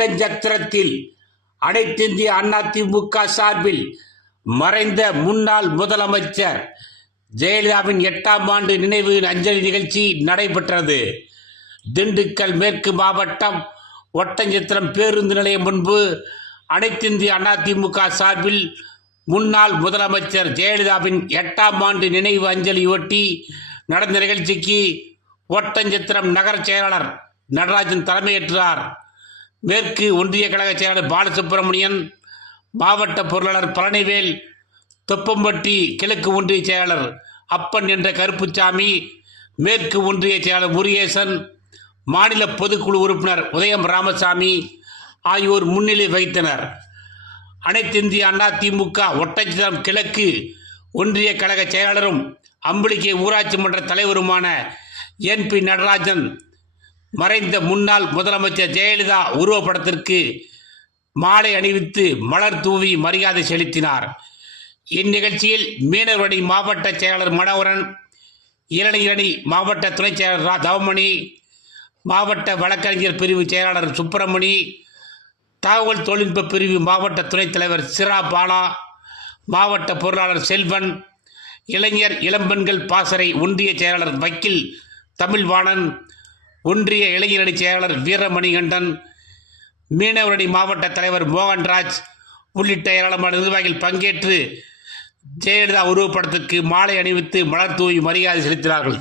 ஒட்டஞ்சத்திரத்தில் அனைத்திந்திய அதிமுக சார்பில் மறைந்த முன்னாள் முதலமைச்சர் ஜெயலலிதாவின் எட்டாம் ஆண்டு நினைவு அஞ்சலி நிகழ்ச்சி நடைபெற்றது. திண்டுக்கல் மேற்கு மாவட்டம் ஒட்டஞ்சத்திரம் பேருந்து நிலையம் முன்பு அனைத்திந்திய அதிமுக சார்பில் முன்னாள் முதலமைச்சர் ஜெயலலிதாவின் எட்டாம் ஆண்டு நினைவு அஞ்சலியொட்டி நடந்த நிகழ்ச்சிக்கு ஒட்டஞ்சத்திரம் நகர செயலாளர் நடராஜன் தலைமையேற்றார். மேற்கு ஒன்றிய கழக செயலாளர் பாலசுப்பிரமணியன் மாவட்ட பொருளாளர் பழனிவேல் தொப்பம்பட்டி கிழக்கு ஒன்றிய செயலாளர் அப்பன் என்ற கருப்புச்சாமி மேற்கு ஒன்றிய செயலாளர் முருகேசன் மாநில பொதுக்குழு உறுப்பினர் உதயம் ராமசாமி ஆகியோர் முன்னிலை வகித்தனர். அனைத்திந்திய அண்ணா திமுக ஒட்டஞ்சத்திரம் கிழக்கு ஒன்றிய கழக செயலாளரும் அம்பளிக்கை ஊராட்சி மன்ற தலைவருமான என் பி நடராஜன் மறைந்த முன்னாள் முதலமைச்சர் ஜெயலலிதா உருவப்படத்திற்கு மாலை அணிவித்து மலர் தூவி மரியாதை செலுத்தினார். இந்நிகழ்ச்சியில் மீனவரணி மாவட்ட செயலாளர் மனோகரன் இளநீரணி மாவட்ட துணைச் செயலாளர் ரா தவமணி மாவட்ட வழக்கறிஞர் பிரிவு செயலாளர் சுப்பிரமணி தகவல் தொழில்நுட்ப பிரிவு மாவட்ட துணைத் தலைவர் சிரா பாலா மாவட்ட பொருளாளர் செல்வன் இளைஞர் இளம்பெண்கள் பாசறை ஒன்றிய செயலாளர் வக்கீல் தமிழ்வாணன் ஒன்றிய இளைஞரணி செயலாளர் வீரமணிகண்டன் மீனவரணி மாவட்ட தலைவர் மோகன்ராஜ் உள்ளிட்ட ஏராளமான நிர்வாகிகள் பங்கேற்று ஜெயலலிதா உருவப்படத்துக்கு மாலை அணிவித்து மலர் தூவி மரியாதை செலுத்தினார்கள்.